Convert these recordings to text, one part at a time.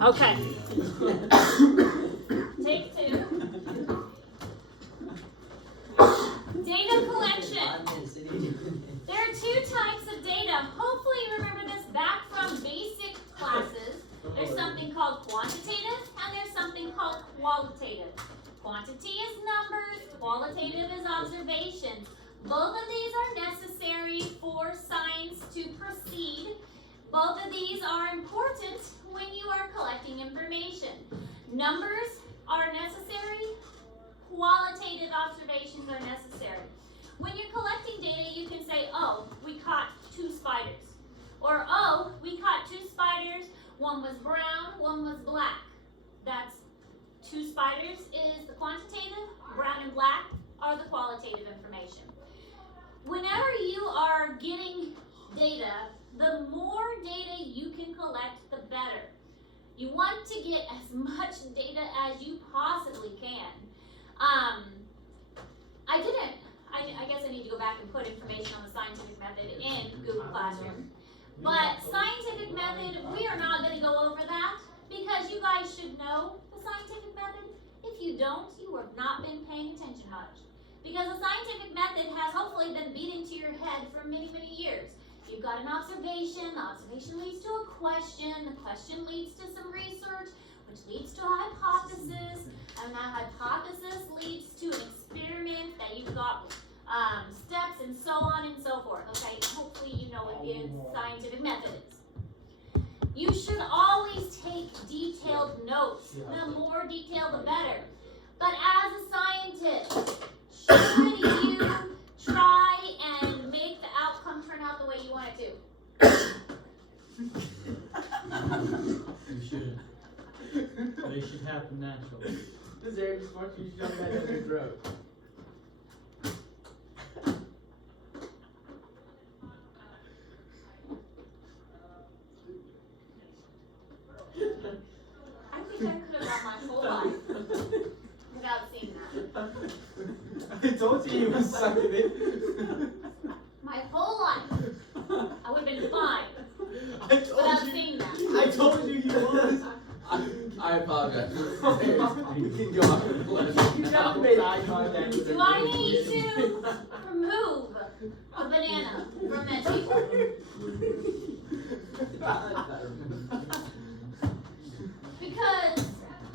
Okay. Take two. Data collection. There are two types of data. Hopefully you remember this back from basic classes. There's something called quantitative and there's something called qualitative. Quantity is numbers, qualitative is observations. Both of these are necessary for science to proceed. Both of these are important when you are collecting information. Numbers are necessary, qualitative observations are necessary. When you're collecting data, you can say, oh, we caught 2 spiders. Or, oh, we caught 2 spiders, one was brown, one was black. That's 2 spiders is the quantitative, brown and black are the qualitative information. Whenever you are getting data, the more data you can collect, the better. You want to get as much data as you possibly can. I guess I need to go back and put information on the scientific method in Google Classroom. But scientific method, we are not going to go over that because you guys should know the scientific method. If you don't, you have not been paying attention much. Because the scientific method has hopefully been beat into your head for many, many years. You've got an observation, the observation leads to a question, the question leads to some research, which leads to a hypothesis, and that hypothesis leads to an experiment that you've got steps and so on and so forth. Okay, hopefully you know what the scientific method is. You should always take detailed notes. The more detail, the better. But as a scientist, should you try and make the outcome turn out the way you want it to? You shouldn't. They should happen naturally. This is Eric Smart, you should jump that down your throat. I think I could have gone my whole life without seeing that. I told you was sucking it. My whole life, I would have been fine I without told you. seeing that. I told you he was. I apologize. You can go on and let us You know. never made eye contact with her. Do I need to remove a banana from that table? Because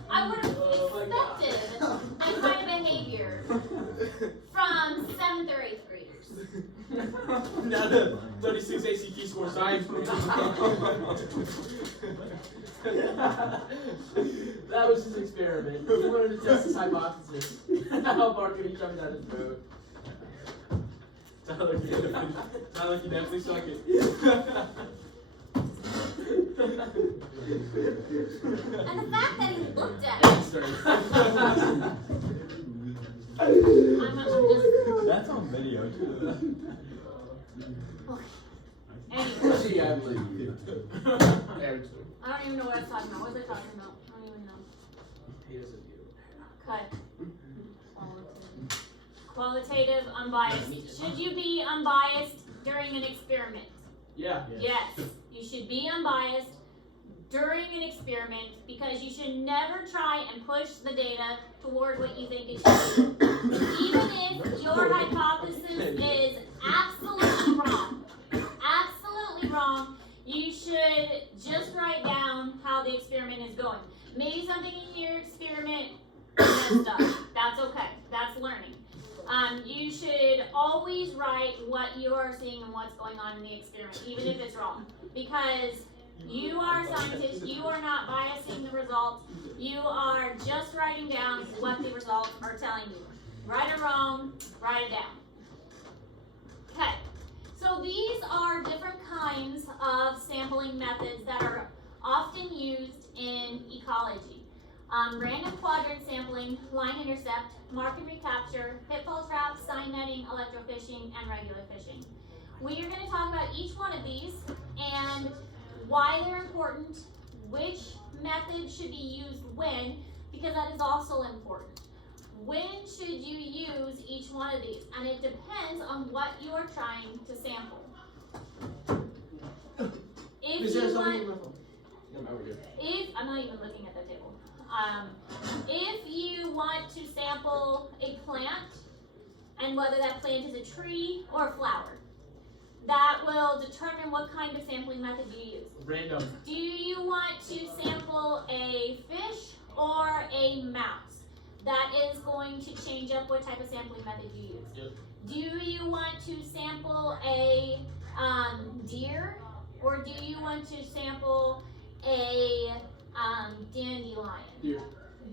I would have expected that kind of behavior from 7th or 8th graders. Now the 36 ACT score science. That was his experiment. He wanted to test his hypothesis. How far could he jump down his throat? Tyler, you definitely suck it. And the fact that he looked at it, I'm just, That's on video too. anyway, Gee, I believe you. Eric's I don't even know what I was talking about. What was I talking about? I don't even know. He doesn't do it. Cut. Qualitative, unbiased. Should you be unbiased during an experiment? Yeah. Yes. You should be unbiased during an experiment because you should never try and push the data toward what you think it should be. Even if your hypothesis is absolutely wrong, you should just write down how the experiment is going. Maybe something in your experiment messed up. That's okay. That's learning. You should always write what you are seeing and what's going on in the experiment, even if it's wrong. Because you are a scientist, you are not biasing the results, you are just writing down what the results are telling you. Right or wrong, write it down. Okay, so these are different kinds of sampling methods that are often used in ecology. Random quadrant sampling, line intercept, mark and recapture, pitfall traps, sign netting, electrofishing, and regular fishing. We are going to talk about each one of these and why they're important, which method should be used when, because that is also important. When should you use each one of these? And it depends on what you are trying to sample. If I'm not even looking at the table. If you want to sample a plant, and whether that plant is a tree or a flower, that will determine what kind of sampling method you use. Random. Do you want to sample a fish or a mouse? That is going to change up what type of sampling method you use. Yep. Do you want to sample a deer, or do you want to sample a dandelion? Deer.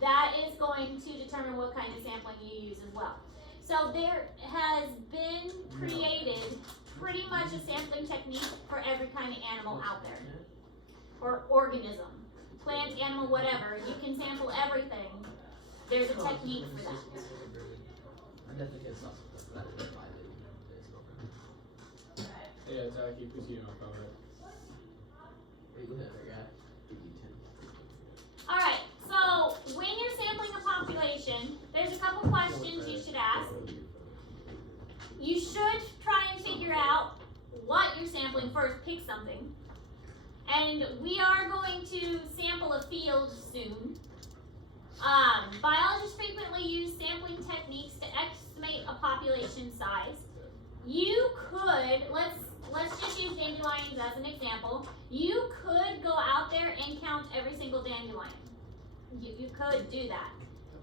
That is going to determine what kind of sampling you use as well. So there has been created pretty much a sampling technique for every kind of animal out there, or organism, plant, animal, whatever. You can sample everything. There's a technique for that. I definitely get sauce with that. Yeah, it's how I keep Christina off of it. Wait, go ahead, I got 10. Alright, so when you're sampling a population, there's a couple questions you should ask. You should try and figure out what you're sampling first, pick something. And we are going to sample a field soon. Biologists frequently use sampling techniques to estimate a population size. You could, let's just use dandelions as an example. You could go out there and count every single dandelion. You could do that.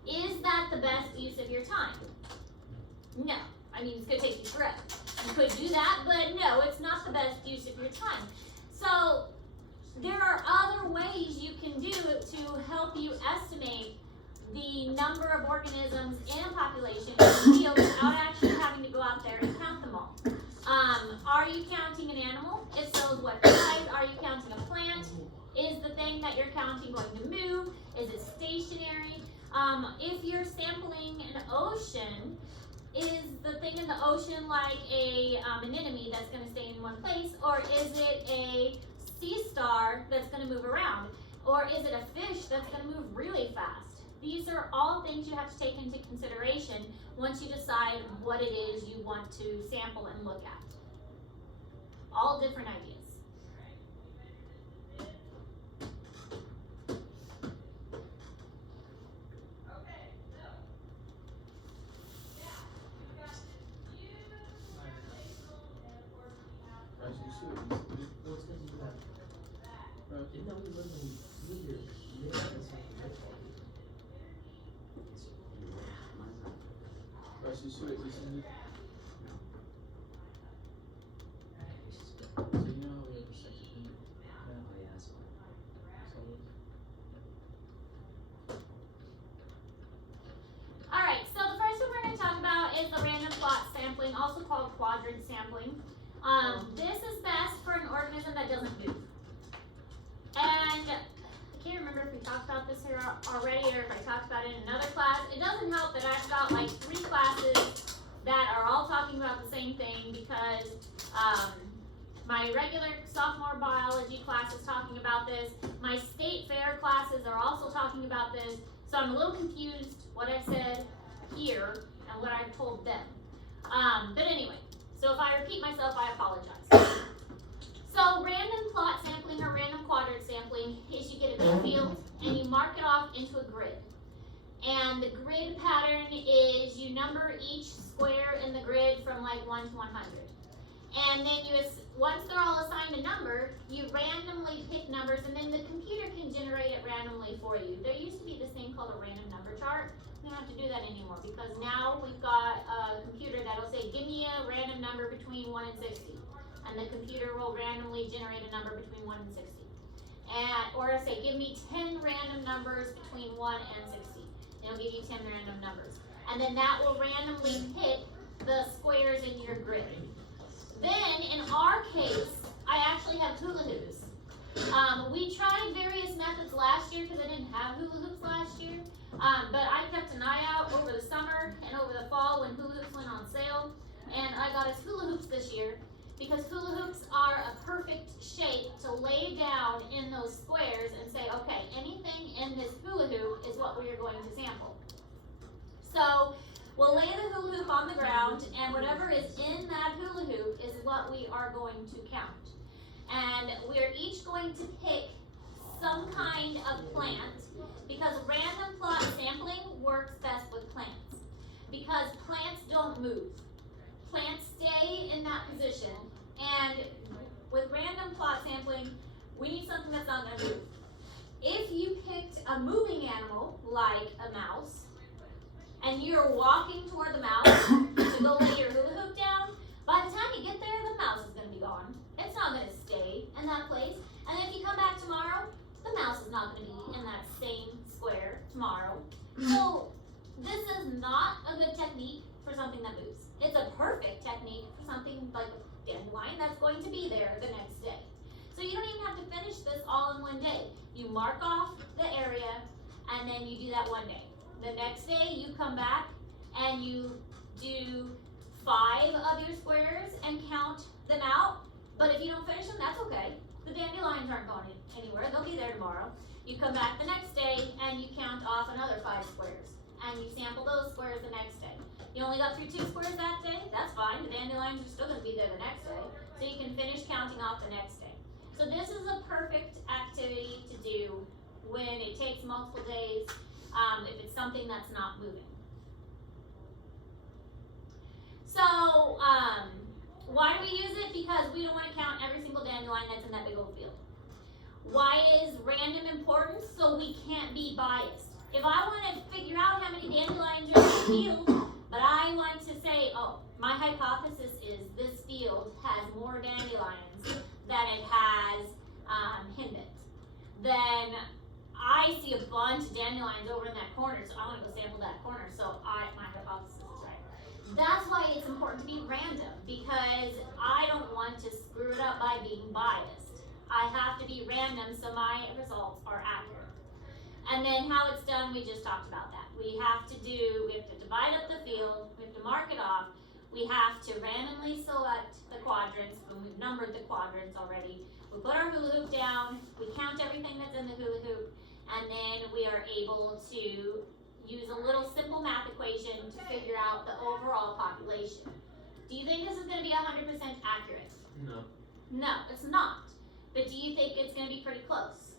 Is that the best use of your time? No. I mean, it's going to take you forever. You could do that, but no, it's not the best use of your time. So there are other ways you can do it to help you estimate the number of organisms in a population in the field without actually having to go out there and count them all. Are you counting an animal? If so, what size? Are you counting a plant? Is the thing that you're counting going to move? Is it stationary? If you're sampling an ocean, is the thing in the ocean like an anemone that's going to stay in one place, or is it a sea star that's going to move around, or is it a fish that's going to move really fast? These are all things you have to take into consideration once you decide what it is you want to sample and look at. All different ideas. Alright, so the first one we're going to talk about is the random plot sampling, also called quadrant sampling. This is best for an organism that doesn't move. And I can't remember if we talked about this here already or if I talked about it in another class. It doesn't help that I've got like 3 classes that are all talking about the same thing because my regular sophomore biology class is talking about this. My state fair classes are also talking about this. So I'm a little confused what I've said here and what I've told them. But anyway, so if I repeat myself, I apologize. So random plot sampling or random quadrant sampling is you get a field and you mark it off into a grid. And the grid pattern is you number each square in the grid from like 1 to 100. And then once they're all assigned a number, you randomly pick numbers and then the computer can generate it randomly for you. There used to be this thing called a random number chart. We don't have to do that anymore because now we've got a computer that'll say, give me a random number between 1 and 60. And the computer will randomly generate a number between 1 and 60. Or say, give me 10 random numbers between 1 and 60. It'll give you 10 random numbers. And then that will randomly pick the squares in your grid. Then, in our case, I actually have hula hoops. We tried various methods last year because I didn't have hula hoops last year. But I kept an eye out over the summer and over the fall when hula hoops went on sale. And I got us hula hoops this year because hula hoops are a perfect shape to lay down in those squares and say, okay, anything in this hula hoop is what we are going to sample. So we'll lay the hula hoop on the ground, and whatever is in that hula hoop is what we are going to count. And we're each going to pick some kind of plant, because random plot sampling works best with plants. Because plants don't move. Plants stay in that position, and with random plot sampling, we need something that's not going to move. If you picked a moving animal, like a mouse, and you're walking toward the mouse to go lay your hula hoop down, by the time you get there, the mouse is going to be gone. It's not going to stay in that place. And if you come back tomorrow, the mouse is not going to be in that same square tomorrow. So this is not a good technique for something that moves. It's a perfect technique for something like a dandelion that's going to be there the next day. So you don't even have to finish this all in one day. You mark off the area, and then you do that one day. The next day you come back and you do 5 of your squares and count them out. But if you don't finish them, that's okay. The dandelions aren't going anywhere. They'll be there tomorrow. You come back the next day and you count off another 5 squares. And you sample those squares the next day. You only got through 2 squares that day? That's fine. The dandelions are still going to be there the next day. So you can finish counting off the next day. So this is a perfect activity to do when it takes multiple days, if it's something that's not moving. So, why do we use it? Because we don't want to count every single dandelion that's in that big old field. Why is random important? So we can't be biased. If I want to figure out how many dandelions are in the field, but I want to say, oh, my hypothesis is this field has more dandelions than it has henbit, then I see a bunch of dandelions over in that corner, so I want to go sample that corner, so my hypothesis is right. That's why it's important to be random, because I don't want to screw it up by being biased. I have to be random so my results are accurate. And then how it's done, we just talked about that. We have to divide up the field, we have to mark it off, we have to randomly select the quadrants when we've numbered the quadrants already. We put our hula hoop down, we count everything that's in the hula hoop, and then we are able to use a little simple math equation to figure out the overall population. Do you think this is going to be 100% accurate? No. No, it's not. But do you think it's going to be pretty close?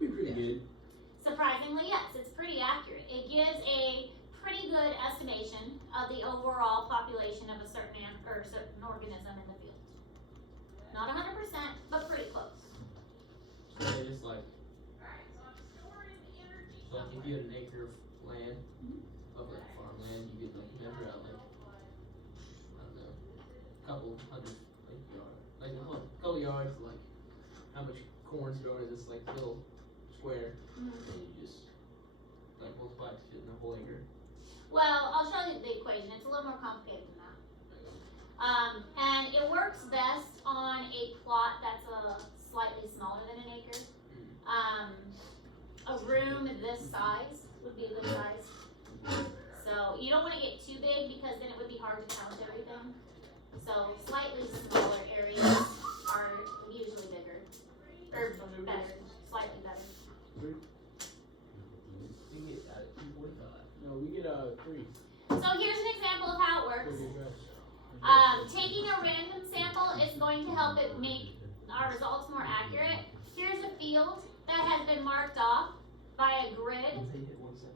Be pretty good. Surprisingly, yes, it's pretty accurate. It gives a pretty good estimation of the overall population of a certain organism in the field. Not 100%, but pretty close. So it's like, if you had an acre of land, of like farmland, you could like measure out like, I don't know, a couple hundred like yards, like a couple yards, like how much corn's growing in this like little square, and you just like multiply it to fit in the whole acre. Well, I'll show you the equation. It's a little more complicated than that. And it works best on a plot that's slightly smaller than an acre. A room this size would be a good size. So you don't want to get too big because then it would be hard to count everything. So slightly smaller areas are usually bigger. Or better, slightly better. We get 245. No, we get 3. So here's an example of how it works. Taking a random sample is going to help it make our results more accurate. Here's a field that has been marked off by a grid,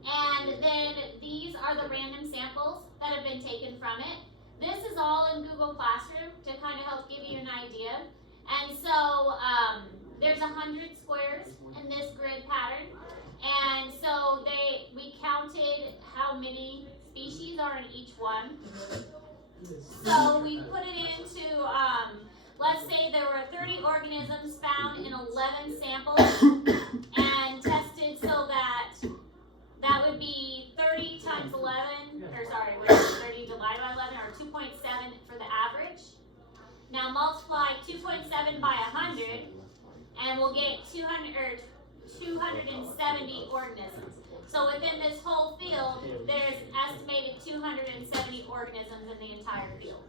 and then these are the random samples that have been taken from it. This is all in Google Classroom to kind of help give you an idea. And so there's 100 squares in this grid pattern, and so we counted how many species are in each one. So we put it into, let's say there were 30 organisms found in 11 samples and tested so that would be 30 times 11, or sorry, 30 divided by 11, or 2.7 for the average. Now multiply 2.7 by 100, and we'll get 270 organisms. So within this whole field, there's estimated 270 organisms in the entire field.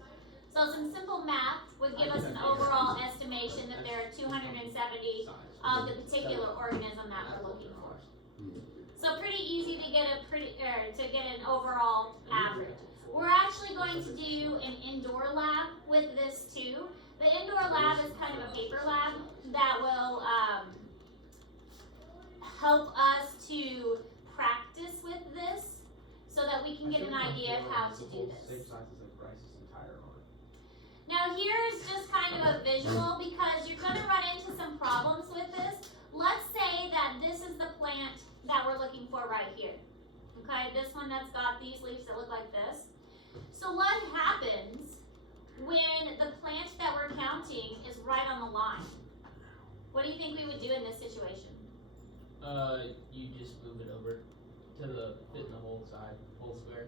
So some simple math would give us an overall estimation that there are 270 of the particular organism that we're looking for. So pretty easy to get an overall average. We're actually going to do an indoor lab with this too. The indoor lab is kind of a paper lab that will help us to practice with this so that we can get an idea of how to do this. Same size as like Bryce's entire arm. Now here's just kind of a visual because you're going to run into some problems with this. Let's say that this is the plant that we're looking for right here. Okay, this one that's got these leaves that look like this. So what happens when the plant that we're counting is right on the line? What do you think we would do in this situation? You just move it over to the fit in the whole square.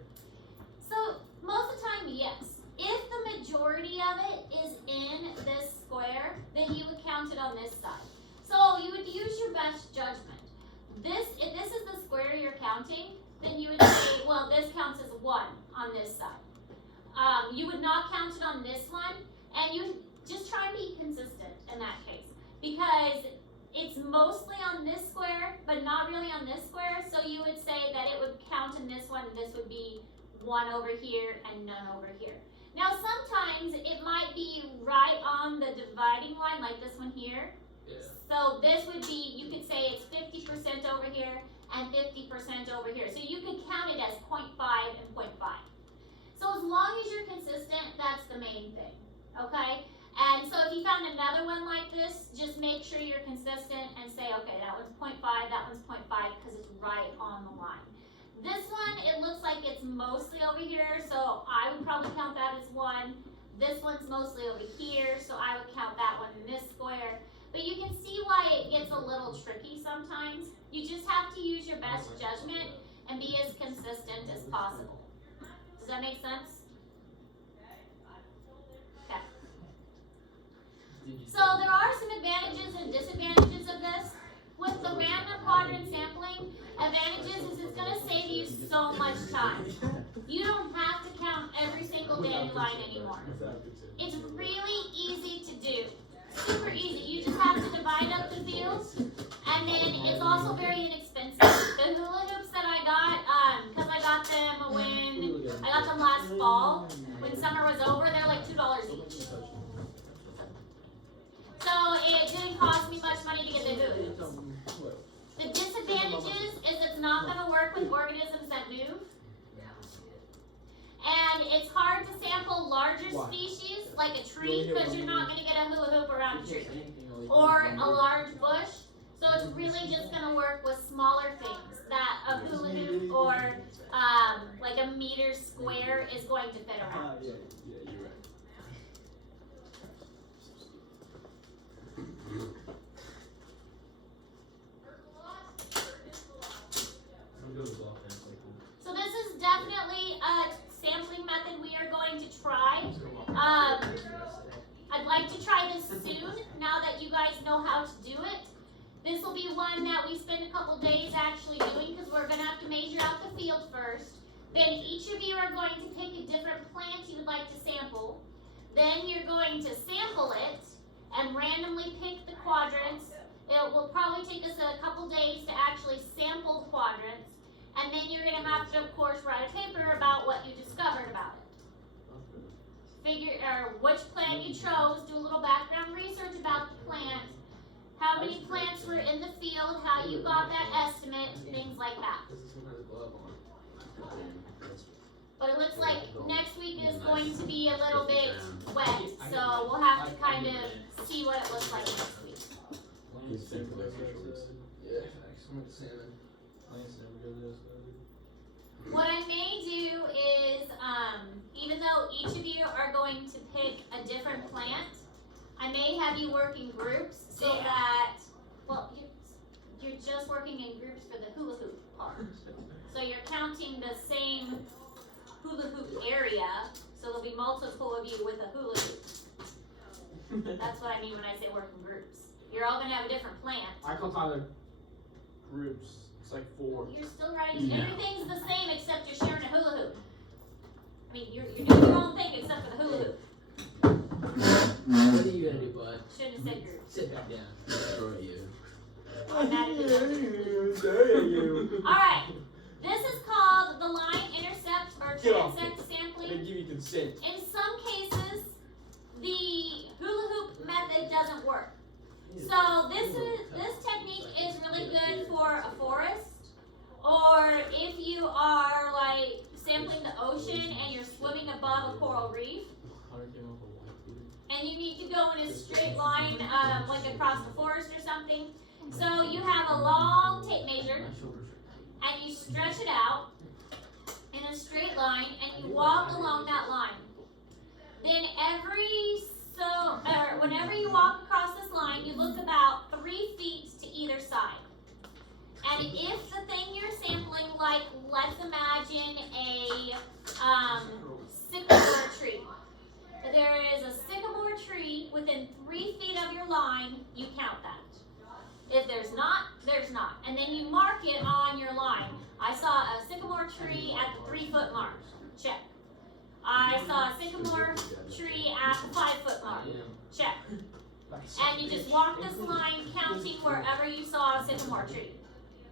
So most of the time, yes. If the majority of it is in this square, then you would count it on this side. So you would use your best judgment. If this is the square you're counting, then you would say, well, this counts as 1 on this side. You would not count it on this one, and you just try and be consistent in that case. Because it's mostly on this square, but not really on this square, so you would say that it would count in this one, and this would be 1 over here and none over here. Now sometimes it might be right on the dividing line, like this one here. Yeah. So this would be, you could say it's 50% over here and 50% over here. So you could count it as 0.5 and 0.5. So as long as you're consistent, that's the main thing, okay? And so if you found another one like this, just make sure you're consistent and say, okay, that one's 0.5, that one's 0.5, because it's right on the line. This one, it looks like it's mostly over here, so I would probably count that as 1. This one's mostly over here, so I would count that one in this square. But you can see why it gets a little tricky sometimes. You just have to use your best judgment and be as consistent as possible. Does that make sense? Okay. So there are some advantages and disadvantages of this. With the random quadrant sampling, advantages is it's going to save you so much time. You don't have to count every single dandelion anymore. It's really easy to do. Super easy. You just have to divide up the fields, and then it's also very inexpensive. The hula hoops that I got, because I got them when I got them last fall, when summer was over, they're like $2 each. So it didn't cost me much money to get the hula hoops. The disadvantages is it's not going to work with organisms that move. And it's hard to sample larger species, like a tree, because you're not going to get a hula hoop around a tree. Or a large bush. So it's really just going to work with smaller things that a hula hoop or like a meter square is going to fit around. Yeah, you're right. So this is definitely a sampling method we are going to try. I'd like to try this soon, now that you guys know how to do it. This will be one that we spend a couple days actually doing, because we're going to have to measure out the field first. Then each of you are going to pick a different plant you would like to sample. Then you're going to sample it and randomly pick the quadrants. It will probably take us a couple days to actually sample the quadrants. And then you're going to have to, of course, write a paper about what you discovered about it. Figure which plant you chose, do a little background research about the plant, how many plants were in the field, how you got that estimate, things like that. But it looks like next week is going to be a little bit wet, so we'll have to kind of see what it looks like next week. Yeah, some salmon. What I may do is, even though each of you are going to pick a different plant, I may have you work in groups so that, well, you're just working in groups for the hula hoop part. So you're counting the same hula hoop area, so there'll be multiple of you with a hula hoop. That's what I mean when I say work in groups. You're all going to have a different plant. I call Tyler groups. It's like 4. You're still writing, everything's the same except you're sharing a hula hoop. I mean, you're doing your own thing except for the hula hoop. What are you gonna do, bud? Shouldn't have said groups. Sit back down. Destroy you. Alright, this is called the line intercept or Get off transect They sampling. give you consent. In some cases, the hula hoop method doesn't work. So this technique is really good for a forest, or if you are like sampling the ocean and you're swimming above a coral reef, and you need to go in a straight line, like across the forest or something. So you have a long tape measure, and you stretch it out in a straight line, and you walk along that line. Then whenever you walk across this line, you look about 3 feet to either side. And if the thing you're sampling, like let's imagine a sycamore tree. There is a sycamore tree within 3 feet of your line, you count that. If there's not, there's not. And then you mark it on your line. I saw a sycamore tree at the 3-foot mark. Check. I saw a sycamore tree at the 5-foot mark. Check. And you just walk this line counting wherever you saw a sycamore tree.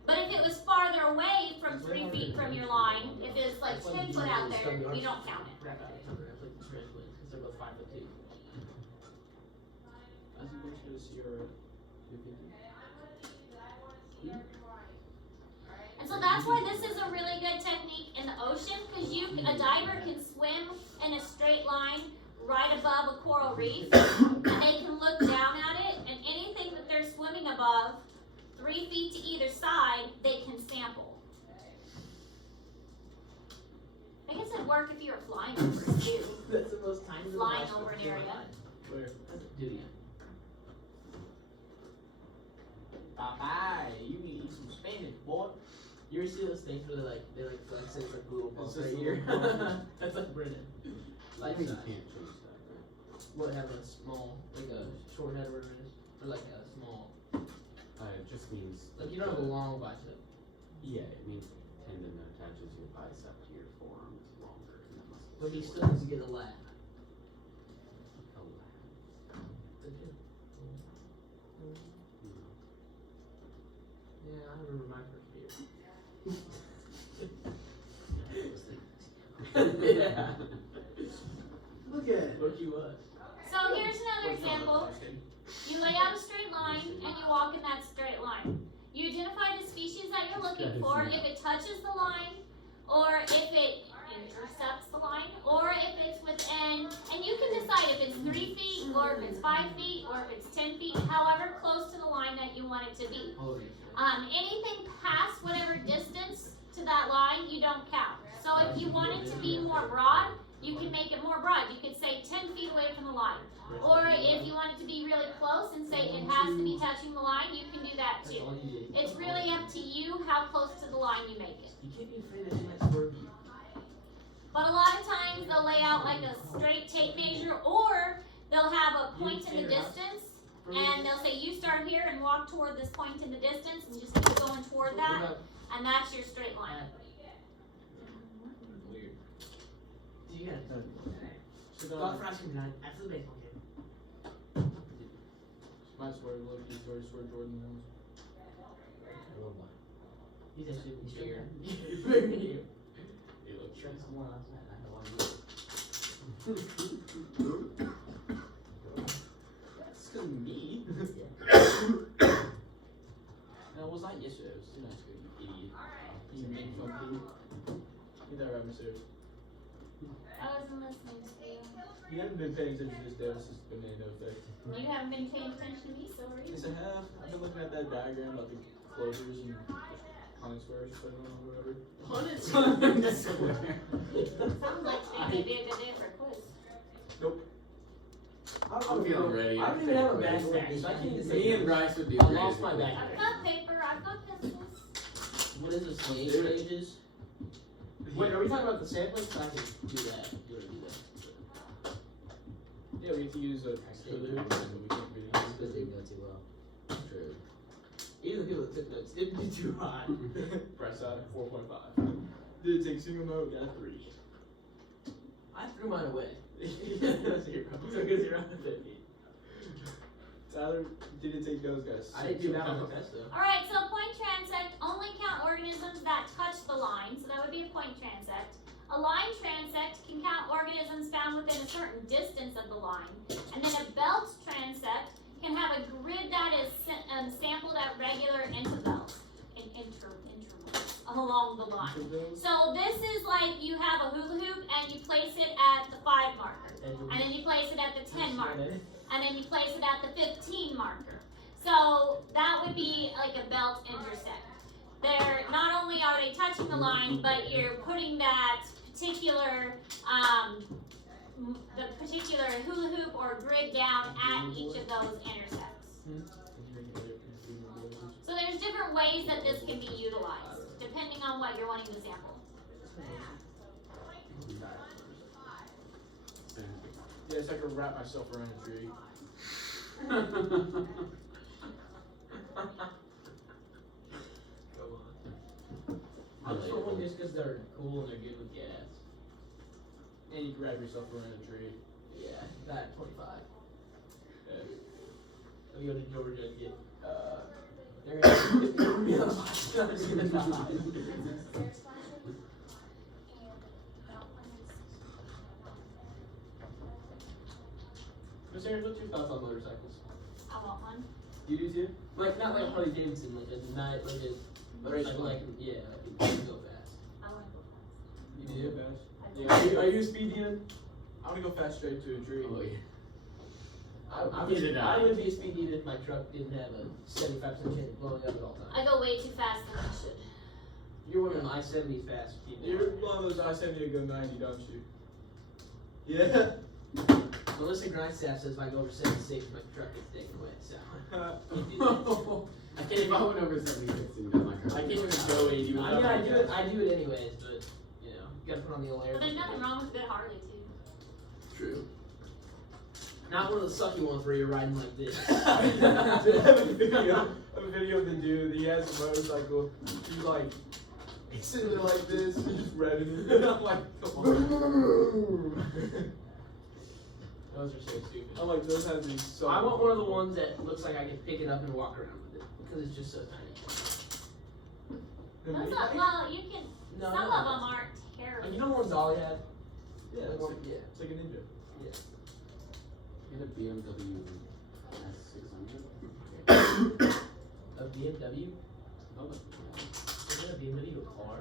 But if it was farther away from 3 feet from your line, if it's like 10 foot out there, you don't count it. They're both 5'2". As you go to the Sierra, And so that's why this is a really good technique in the ocean, because a diver can swim in a straight line right above a coral reef, and they can look down at it, and anything that they're swimming above, 3 feet to either side, they can sample. I guess it'd work if you were flying over it too. That's the most tiny little Flying vegetable over an in my area. life. where? Dude, Bye-bye. You need to eat some spinach, boy. You ever see those things where they like flex it, it's like a little bump It's just right a here? little bump. That's like Brennan. life You size. can't change that, right? What, have a small, like a short head or whatever it is? Or like a small, It just means. like you don't have a long bicep. Yeah, it means the tendon that attaches your bicep to your forearm is longer and the muscle. But he still needs to get a lap. Yeah, I remember my first year. Yeah. Look at it. Look you was. So here's another example. You lay out a straight line and you walk in that straight line. You identify the species that you're looking for, if it touches the line, or if it intercepts the line, or if it's within, and you can decide if it's 3 feet, or if it's 5 feet, or if it's 10 feet, however close to the line that you want it to be. Holy shit. Anything past whatever distance to that line, you don't count. So if you want it to be more broad, you can make it more broad. You could say 10 feet away from the line. Or if you want it to be really close and say it has to be touching the line, you can do that That's too. all you did. It's really up to you how close to the line you make it. You can't be afraid that she might swerve you. But a lot of times they'll lay out like a straight tape measure, or they'll have a point in the distance, and they'll say you start here and walk toward this point in the distance, and just keep going toward that, and that's your straight line. Weird. You gotta So go out for ice cream tonight after the baseball game. might swear Loki, swear Jordan knows. He's actually Bigger. He's bigger than you. He looks Drank some more last night and I had one. That's cause of me. No, it was not yesterday. It was 2 nights ago, you idiot. You make fun of me. Get that right, Mr. I wasn't listening to you. You haven't been paying attention to this day. This is banana effect. You haven't been paying attention to me, so are you? Yes, I have. I've been looking at that diagram about the closures and county squares you put on or whatever. Punnets. Sounds like today may be a good day for a quiz. I'm feeling ready. I don't even have a backpack, so I can't even say Me and Bryce would be I great. lost my I've backpack. got paper, I've got pencils. What is the slave do it. stages? Wait, are we talking about the sampling? So I can Do that. You wanna do that? Yeah, we have to use a Hula hoop, but we can't really use Because they it. go too well. True. even the people that took notes didn't do too hot. Press out at 4.5. Did it take single note? Got a 3. I threw mine away. Zero. Took a 0 out of 50. Tyler, did it take those guys? I didn't do that on the test though. Alright, so point transect only count organisms that touch the line, so that would be a point transect. A line transect can count organisms found within a certain distance of the line. And then a belt transect can have a grid that is sampled at regular intervals along the line. So this is like you have a hula hoop and you place it at the 5 marker, and then you place it at the 10 marker, and then you place it at the 15 marker. So that would be like a belt intersect. They're not only are they touching the line, but you're putting that particular the particular hula hoop or grid down at each of those intersects. So there's different ways that this can be utilized, depending on what you're wanting to sample. Yes, I could wrap myself around a tree. I just want one just because they're cool and they're good with gas. And you can wrap yourself around a tree. Yeah, that 25. I'll go to Georgia and get, they're Miss Aaron, what's your thoughts on motorcycles? I want one. You do too? Like, not like Harley Davidson, like a night, like a motorcycle, like, yeah, like it can go fast. I want to go fast. You do? I do. Yeah, Are you a speed demon? I want to go fast straight to a tree. Oh, yeah. I Either would be a speed demon if my truck didn't have a 75% chance of blowing up at all times. I go way too fast than I should. You're one of them I-70 fast people. You're one of those I-70 to go 90, don't you? Yeah. Melissa Grindstaff says if I go over 76, my truck gets taken away, so can't do that. I can't even go over 76 and got my car. I can't even go 80 I without mean, I do it anyways, but, you know, you gotta put on the old air. But there's nothing wrong with good Harley too. True. Not one of the sucky ones where you're riding like this. I have a video of the dude. He has a motorcycle. He's like, he's sitting there like this, he's just revving it. I'm like, come on. Those are so stupid. I'm like, those have to be so. I want one of the ones that looks like I can pick it up and walk around with it, because it's just so tiny. Those are, well, you can. No, some no. of them aren't terrible. You know the ones Dolly had? Yeah, The it's one- like, yeah. it's like a ninja. Get a BMW S600. A BMW? No, but Isn't a BMW a car?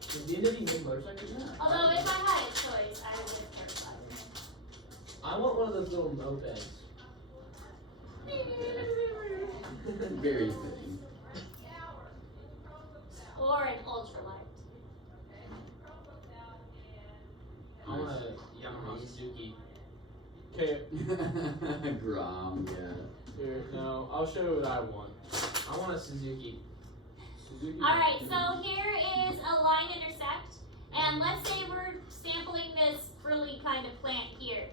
Does BMW make motorcycles? Although if I had a choice, I would get 35. I want one of those little mopeds. very fitting. Or an ultralight. I want a Yamaha Suzuki. Okay, Grom, yeah. here, now, I'll show you what I want. I want a Suzuki. Suzuki. Alright, so here is a line intersect. And let's say we're sampling this frilly kind of plant here.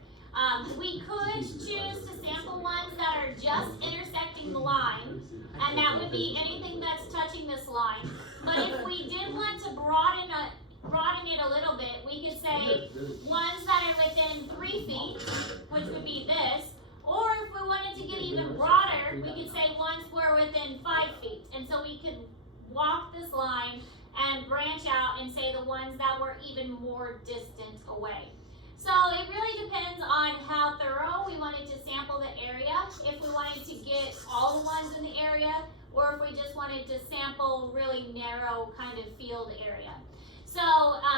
We could choose to sample ones that are just intersecting the line, and that would be anything that's touching this line. But if we did want to broaden it a little bit, we could say ones that are within 3 feet, which would be this, or if we wanted to get even broader, we could say ones were within 5 feet. And so we could walk this line and branch out and say the ones that were even more distant away. So it really depends on how thorough we wanted to sample the area, if we wanted to get all the ones in the area, or if we just wanted to sample really narrow kind of field area. So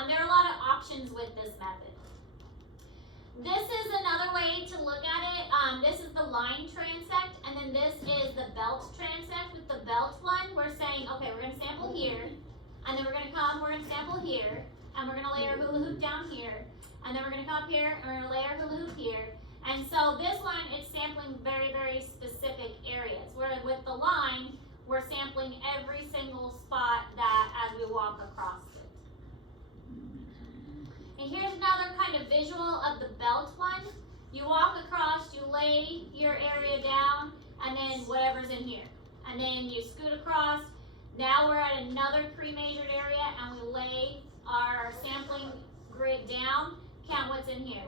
there are a lot of options with this method. This is another way to look at it. This is the line transect, and then this is the belt transect. With the belt one, we're saying, okay, we're gonna sample here, and then we're gonna sample here, and we're gonna lay our hula hoop down here, and then we're gonna come up here, and we're gonna lay our hula hoop here. And so this one, it's sampling very, very specific areas. Where with the line, we're sampling every single spot that as we walk across it. And here's another kind of visual of the belt one. You walk across, you lay your area down, and then whatever's in here. And then you scoot across. Now we're at another pre-measured area, and we lay our sampling grid down. Count what's in here.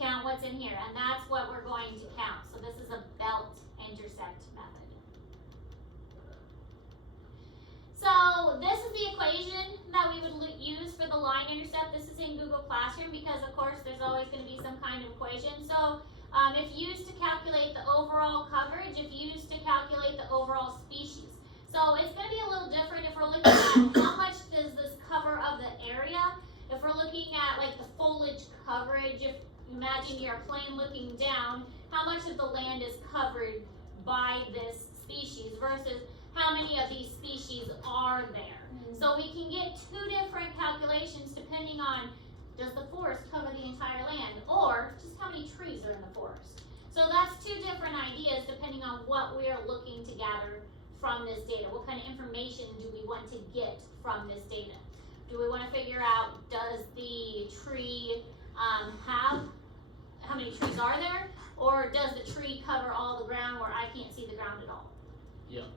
Count what's in here. And that's what we're going to count. So this is a belt intersect method. So this is the equation that we would use for the line intercept. This is in Google Classroom because, of course, there's always going to be some kind of equation. So If used to calculate the overall coverage, if used to calculate the overall species. So it's going to be a little different if we're looking at how much does this cover of the area. If we're looking at like the foliage coverage, if you imagine you're a plane looking down, how much of the land is covered by this species versus how many of these species are there. So we can get two different calculations depending on, does the forest cover the entire land, or just how many trees are in the forest. So that's two different ideas depending on what we are looking to gather from this data. What kind of information do we want to get from this data? Do we want to figure out, does the tree have, how many trees are there? Or does the tree cover all the ground where I can't see the ground at all? Yeah.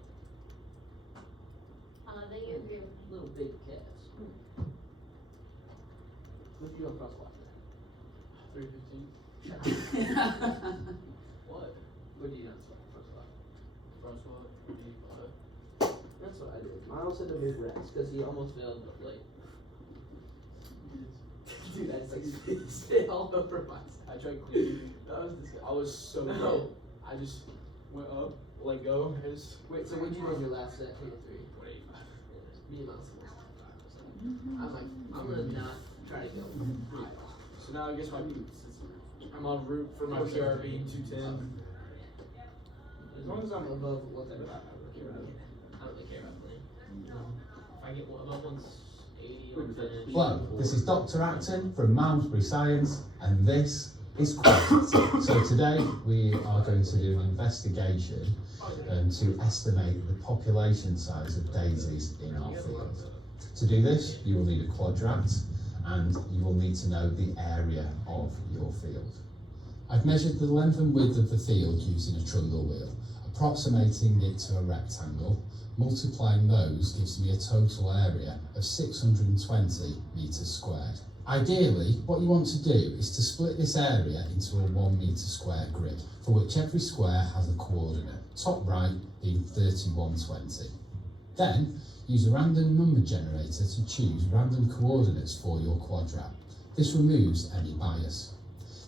Do you agree with me? Little big calves. What do you on crosswalk there? 315. What? What do you on crosswalk? Crosswalk. That's what I did. Miles had to move rats because he almost failed the plate. Dude, that's like spit all over my side. I tried cleaning. That was disgusting. I was so low. I just went up, let go, and just. Wait, so what'd you name your last set? 2 or 3? 185. Me and Miles almost 5%. I'm like, I'm gonna not try to go high. So now I guess I'm on route for my PRV 210. As long as I'm above what's at about, I don't really care about playing. If I get above 180 or 110. Hello, this is Dr. Acton from Malmesbury Science, and this is Quantity. So today we are going to do an investigation to estimate the population size of daisies in our field. To do this, you will need a quadrat, and you will need to know the area of your field. I've measured the length and width of the field using a trundle wheel, approximating it to a rectangle. Multiplying those gives me a total area of 620 metres squared. Ideally, what you want to do is to split this area into a 1 metre square grid, for which every square has a coordinate, top right being 3120. Then, use a random number generator to choose random coordinates for your quadrat. This removes any bias.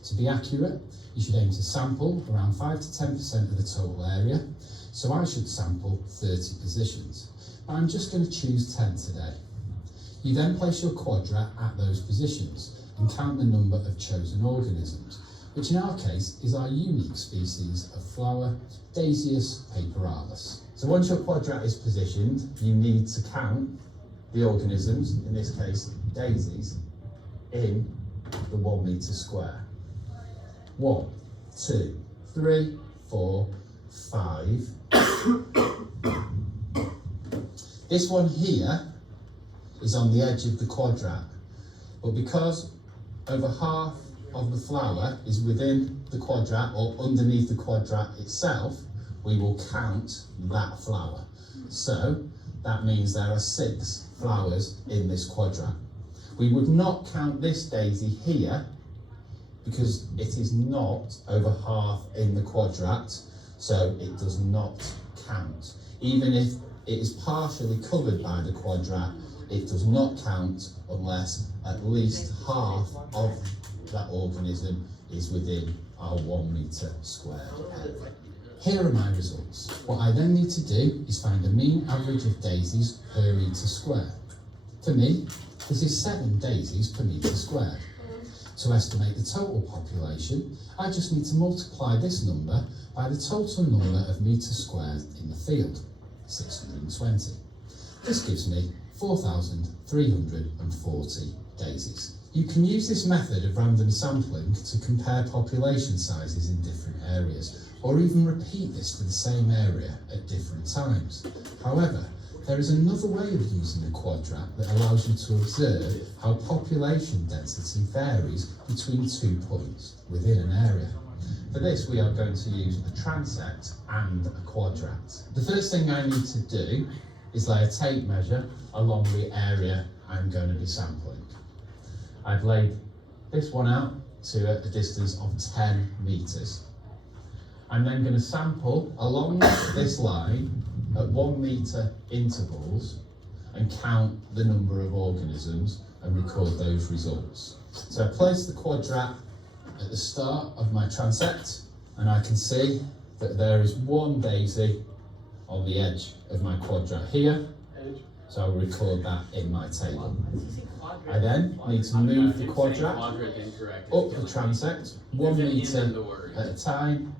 To be accurate, you should aim to sample around 5 to 10% of the total area, so I should sample 30 positions, but I'm just going to choose 10 today. You then place your quadrat at those positions and count the number of chosen organisms, which in our case is our unique species of flower, Dasius paperalis. So once your quadrat is positioned, you need to count the organisms, in this case daisies, in the 1 metre square. 1, 2, 3, 4, 5. This one here is on the edge of the quadrat, but because over half of the flower is within the quadrat or underneath the quadrat itself, we will count that flower. So that means there are 6 flowers in this quadrat. We would not count this daisy here because it is not over half in the quadrat, so it does not count. Even if it is partially covered by the quadrat, it does not count unless at least half of that organism is within our 1 metre squared area. Here are my results. What I then need to do is find the mean average of daisies per metre squared. For me, this is 7 daisies per metre squared. To estimate the total population, I just need to multiply this number by the total number of metres squared in the field, 620. This gives me 4,340 daisies. You can use this method of random sampling to compare population sizes in different areas, or even repeat this for the same area at different times. However, there is another way of using a quadrat that allows you to observe how population density varies between 2 points within an area. For this, we are going to use a transect and a quadrat. The first thing I need to do is lay a tape measure along the area I'm going to be sampling. I've laid this one out to a distance of 10 metres. I'm then going to sample along this line at 1 metre intervals and count the number of organisms and record those results. So I place the quadrat at the start of my transect, and I can see that there is one daisy on the edge of my quadrat here, so I'll record that in my table. I then need to move the quadrat up the transect 1 metre at a time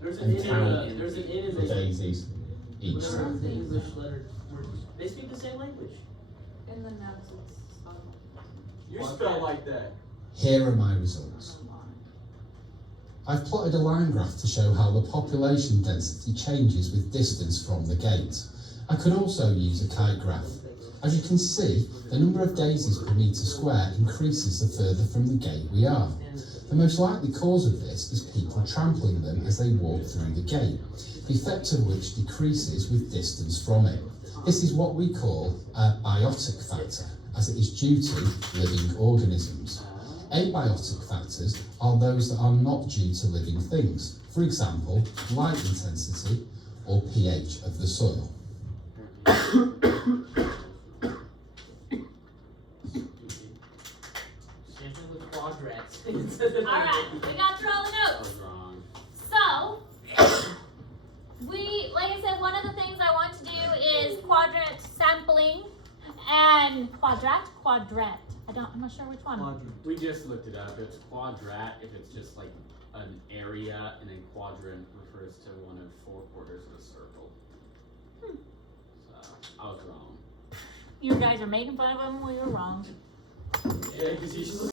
There's and an count there's an in the in the daisies each Whenever time. the English letter word, they speak the same language. In the notes, it's You spell like that. Here are my results. I've plotted a line graph to show how the population density changes with distance from the gate. I could also use a kite graph. As you can see, the number of daisies per metre square increases the further from the gate we are. The most likely cause of this is people trampling them as they walk through the gate, the effect of which decreases with distance from it. This is what we call a biotic factor, as it is due to living organisms. Abiotic factors are those that are not due to living things, for example, light intensity or pH of the soil. Sampling with quadrats. Alright, we got through all the That notes. was wrong. So, like I said, one of the things I want to do is quadrant sampling and quadrat. I'm not sure which one. We just looked it up. It's quadrat if it's just like an area, and then quadrant refers to one of 4 quarters of a circle. So I was wrong. You guys are making fun of them, we were wrong. Yeah, because you should